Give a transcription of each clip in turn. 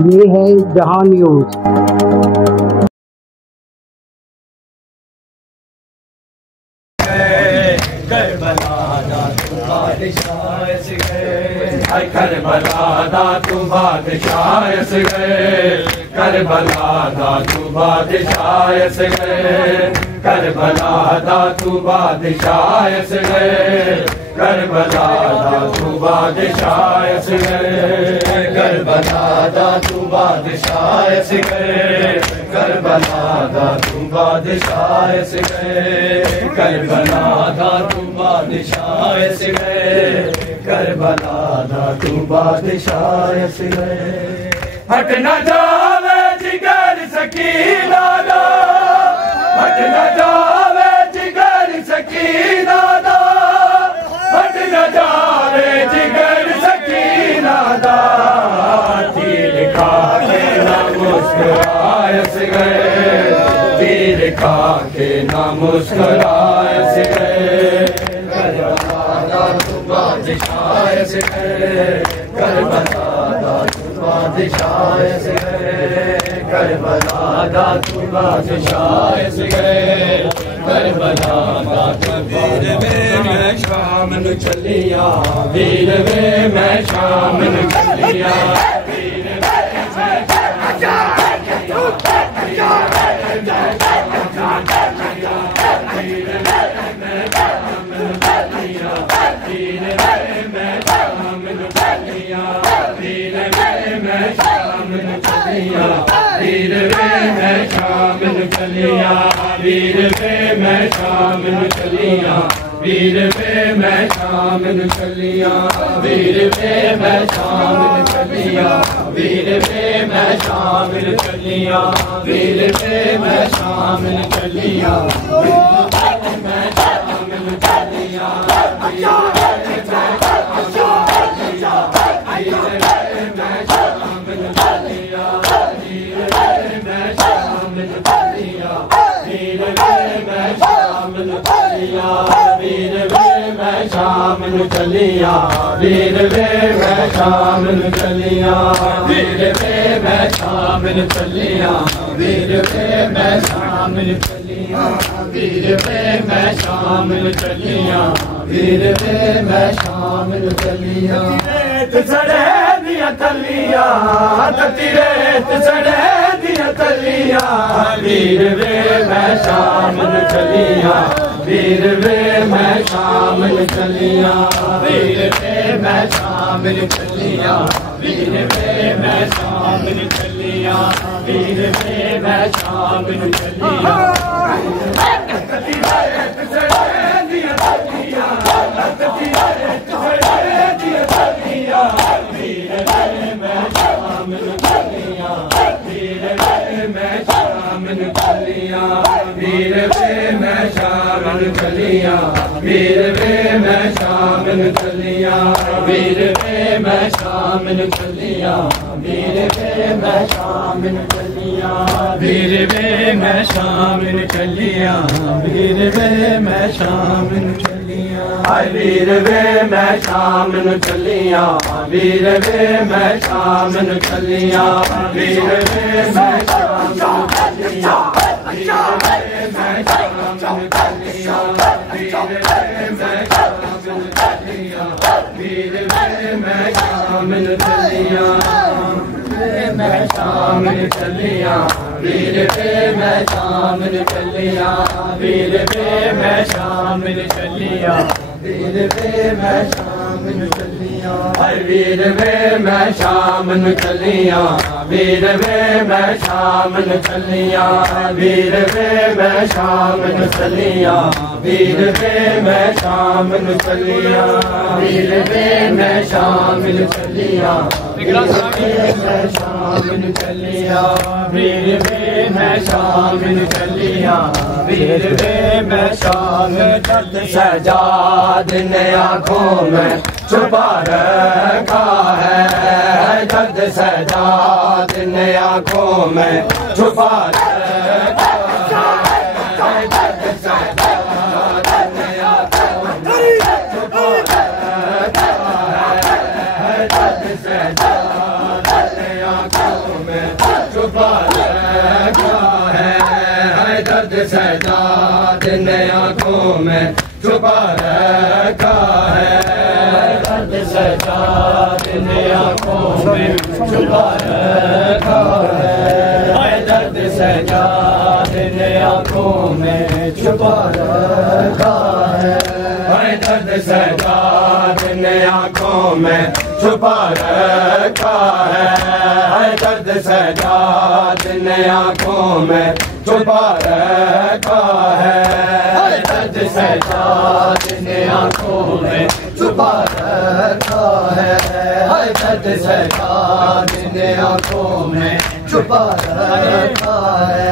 ये है जहां न्यूज। करबला दा तू बादशाह से गए, करबला दा तू बादशाह से गए, करबला दा तू बादशाह से गए, करबला दा तू बादशाह से गए, करबला दा तू बादशाह से गए, करबला दा तू बादशाह से गए, करबला दा तू बादशाह से गए, करबला दा तू बादशाह से गए, करबला दा तू बादशाह से गए। हट न जावे जिगर सकीना दा, हट न जावे जिगर सकीना दा, हट न जावे जिगर सकीना दा, तीर खा के ना मुस्कुराए से गए, तीर खा के ना मुस्कुराए से गए, करबला दा तू बादशाह से गए, करबला दा तू बादशाह से गए, करबला दा तू बादशाह से गए, करबला दा तू वीर वे मैं शाम नू चलिया, वीर वे मैं शाम नू चलिया, वीर वे मैं वीर वे मैं शाम नू चलिया, वीर वे मैं शाम नू चलिया, वीर वे मैं शाम नू चलिया, वीर वे मैं शाम नू चलिया, वीर वे मैं शाम नू चलिया, वीर वे मैं शाम नू चलिया, वीर वे मैं शाम नू चलिया, वीर वे मैं शाम नू चलिया, वीर वे मैं शाम नू चलिया, वीर वे मैं शाम नू चलिया, वीर वे मैं शाम नू चलिया, वीर वे मैं शाम नू चलिया, वीर वे मैं शाम नू चलिया, सड़े दिया तलिया, रेत सड़े दिया तलिया, वीर वे मैं शाम नू चलिया, वीर वे मैं शाम नू चलिया, वीर वे मैं शाम नू चलिया, वीर वे मैं शाम नू चलिया, वीर वे मैं शाम नू चलिया, रेत सड़े दिया तलिया, रेत सड़े दिया तलिया, वीर वे मैं शाम नू चलिया, वीर वे मैं शाम नू चलिया, वीर वे मैं शाम नू चलिया, वीर वे मैं शाम नू चलिया, वीर वे मैं शाम नू चलिया, वीर वे मैं शाम नू चलिया, वीर वे मैं शाम नू चलिया, वीर वे मैं शाम नू चलिया, वीर वे मैं शाम नू चलिया, वीर वे मैं शाम नू चलिया, वीर वे मैं शाम नू चलिया, वीर वे मैं शाम नू चलिया, वीर वे मैं शाम नू चलिया, वीर वे मैं शाम नू चलिया, मैं शाम नू चलिया, वीर वे मैं शाम नू चलिया, वीर वे मैं शाम नू चलिया, वीर वे मैं शाम नू चलिया, वीर वे मैं शाम नू चलिया, वीर वे मैं शाम नू चलिया, वीर वे मैं शाम नू चलिया, वीर वे मैं शाम नू चलिया, वीर वे मैं शाम नू चलिया, वीर वे मैं शाम नू चलिया, वीर वे मैं शाम नू चलिया, वीर वे मैं शाम दर्द सजाद ने आँखों में छुपा रखा है, दर्द सजाद ने आँखों में छुपा रखा है, दर्द सजाद ने आँखों में छुपा रखा है, दर्द सजाद ने आँखों सजाद ने आंखों में छुपा रखा है, दर्द सजाद ने आंखों में छुपा रखा है, दर्द सजाद ने आंखों में छुपा रखा है, दर्द सजाद ने आंखों में छुपा रखा है, दर्द सजाद ने आंखों में छुपा रखा है, दर्द सजाद ने आंखों में छुपा रखा है, दर्द सजाद ने आंखों में छुपा रखा है।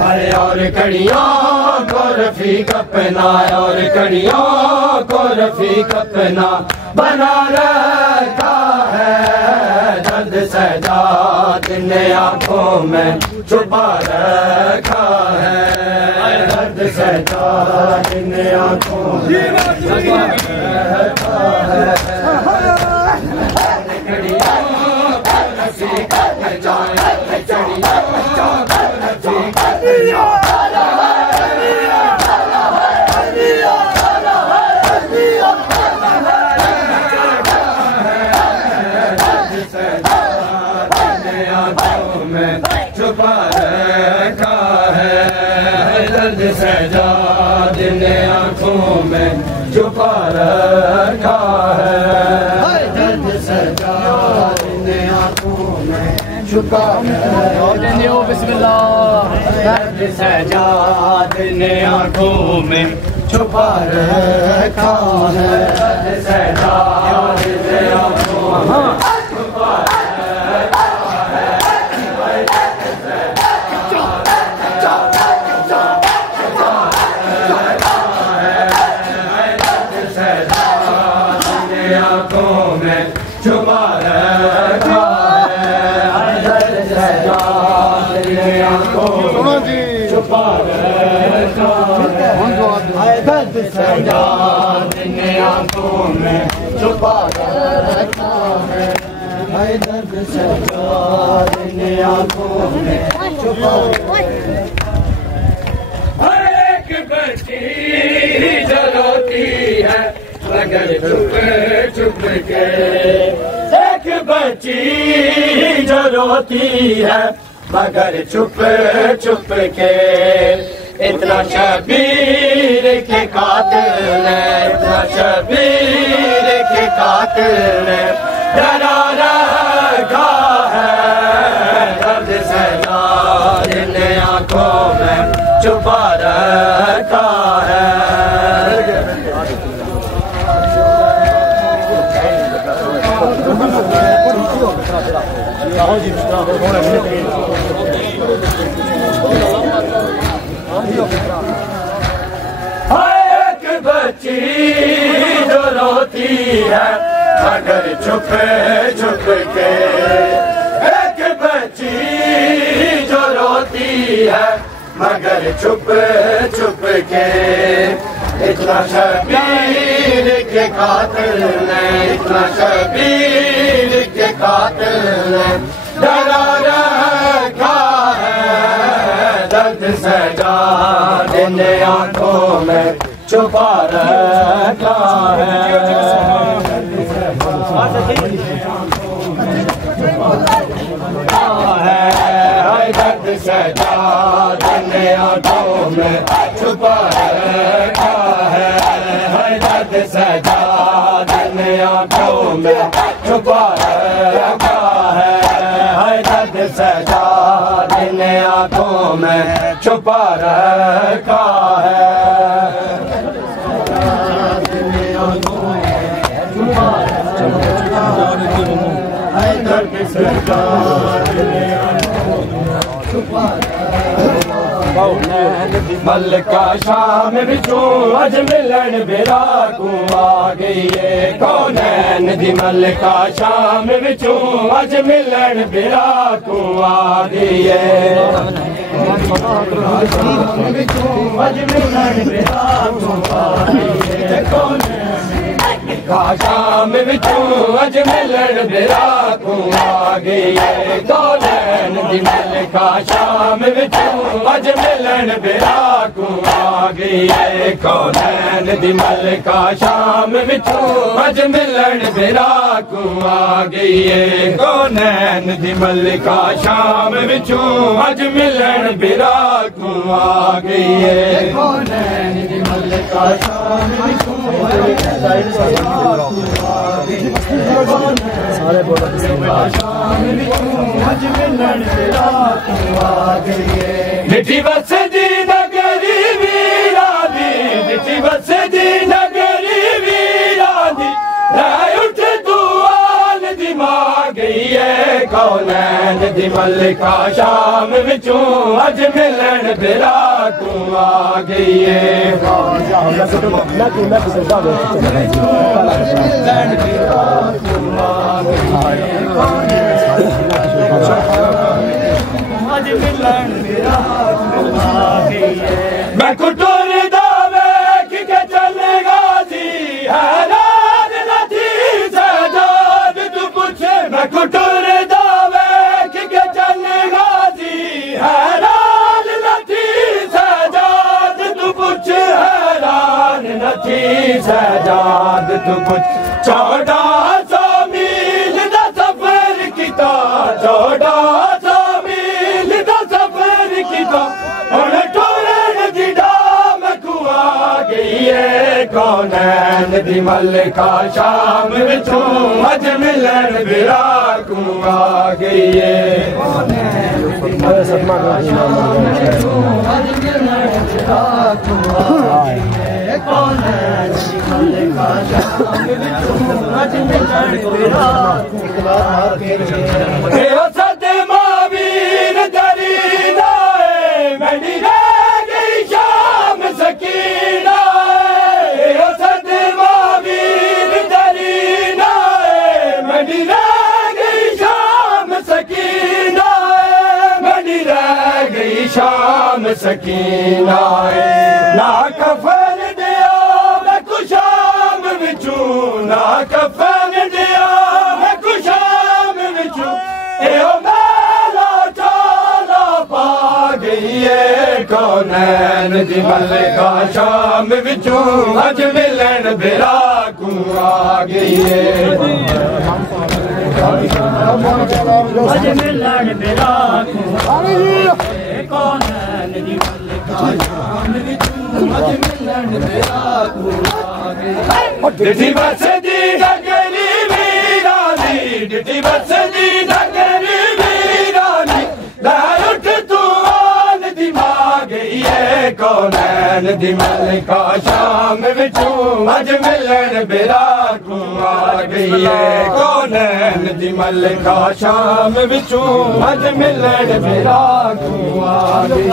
हरे और कड़ियों को रफीक अपना, और कड़ियों को रफीक अपना बना रखा है, दर्द सजाद ने आंखों में छुपा रखा है, दर्द सजाद ने आंखों में छुपा रखा है, कड़ियों को रफीक अपना, कड़ियों को रफीक छुपा रखा है, दर्द सजाद ने आंखों में छुपा रखा है, दर्द सजाद ने आंखों में छुपा बिस्मिल्लाह, दर्द सजाद ने आंखों में छुपा रखा है, दर्द सजाद ने आंखों में छुपा आंखों में छुपा रखा है, दर्द सजाद ने आंखों में छुपा रखा है, दर्द सजाद ने आंखों में छुपा रखा है, दर्द सजाद ने आंखों में छुपा हर एक बच्ची जो रोती है मगर चुप चुप के, एक बच्ची जो रोती है मगर चुप चुप के, इतना शबीर के कातिल ने, इतना शबीर के कातिल ने डरा रखा है, दर्द सजाद ने आंखों में छुपा रखा है, एक बच्ची जो रोती है मगर छुप छुप के, एक बच्ची जो रोती है मगर छुप छुप के, इतना शबीर के कातिल ने, इतना शबीर के कातिल ने डरा रखा है, दर्द सजाद ने आंखों में छुपा रखा है, दर्द सजाद ने आंखों में छुपा रखा है, दर्द सजाद ने आंखों में छुपा रखा है, दर्द सजाद ने आंखों में छुपा रखा है, दर्द सजाद ने आंखों में छुपा मल्लिका शाम बिचू अज मिलन बेरा को आ गई है, कौनैन दी मल्लिका शाम बिचू अज मिलन बेरा को आ गई है, अज मिलन बेरा को आ गई है, शाम बिचू अज मिलन बेरा को आ गई है, कौनैन दी मलिका शाम विचों अज मिलन बिराकू आ गई है कौनैन दी मलिका शाम विचों अज मिलन बिराकू आ गई है कौनैन दी मलिका शाम विचों अज मिलन बिराकू आ गई है कौनैन दी मलिका शाम विचों सारे बोलो मिठी बस दी नगरी वीरानी मिठी बस दी नगरी वीरानी उठ तू आन दी मां गई है कौनैन दी मलिका शाम विचों अज मिलन बिराकू आ गई है मैं कुटुर दावे कि चलेगा जी हैरान न थी सजाद तू पूछे मैं कुटुर दावे कि चलेगा जी हैरान न थी सजाद तू पूछ हैरान न थी सजाद तू पूछ 1400 मील दा सफर किता 1400 मील दा सफर किता हुण टोरन दी डाम कुआ गई है कौनैन दी मलिका शाम विचों अज मिलन बिराकू आ गई है कौनैन दी मलिका शाम विचों अज मिलन बिराकू आ गई है कौनैन दी मलिका शाम विचों अज मिलन बिराकू आ गई है ओ सदे मावीर दरीना मेरी रह गई शाम सकीना ओ सदे मावीर दरीना मेरी रह गई शाम सकीना मेरी रह गई शाम सकीना ना कफन दिया मैं कुशाम विचों ना कफन दिया मैं कुशाम विचों एहो मेला चाला पा गई है कौनैन दी मलिका शाम विचों अज मिलन बिराकू आ गई है अज मिलन बिराकू कौनैन दी मलिका शाम विचों अज मिलन बिराकू आ गई डिठी बस दी नगरी वीरानी डिठी बस दी नगरी वीरानी उठ तू आन दी मां गई है कौनैन दी मलिका शाम विचों अज मिलन बिराकू आ गई है कौनैन दी मलिका शाम विचों अज मिलन बिराकू आ गई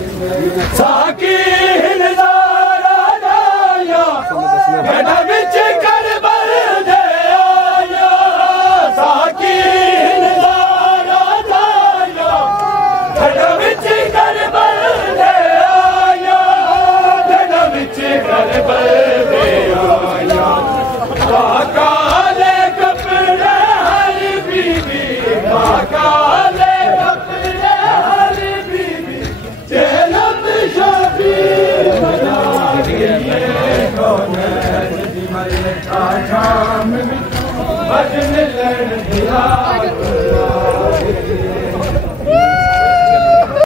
साकी हिलदारा दाया गड़ा विच करबल दे आया साकी हिलदारा दाया गड़ा विच करबल दे आया गड़ा विच करबल दे आया काले कपड़े हरी बीबी काले कपड़े हरी बीबी चेलम शादी बना गई है कौनैन दी मलिका शाम विचों अज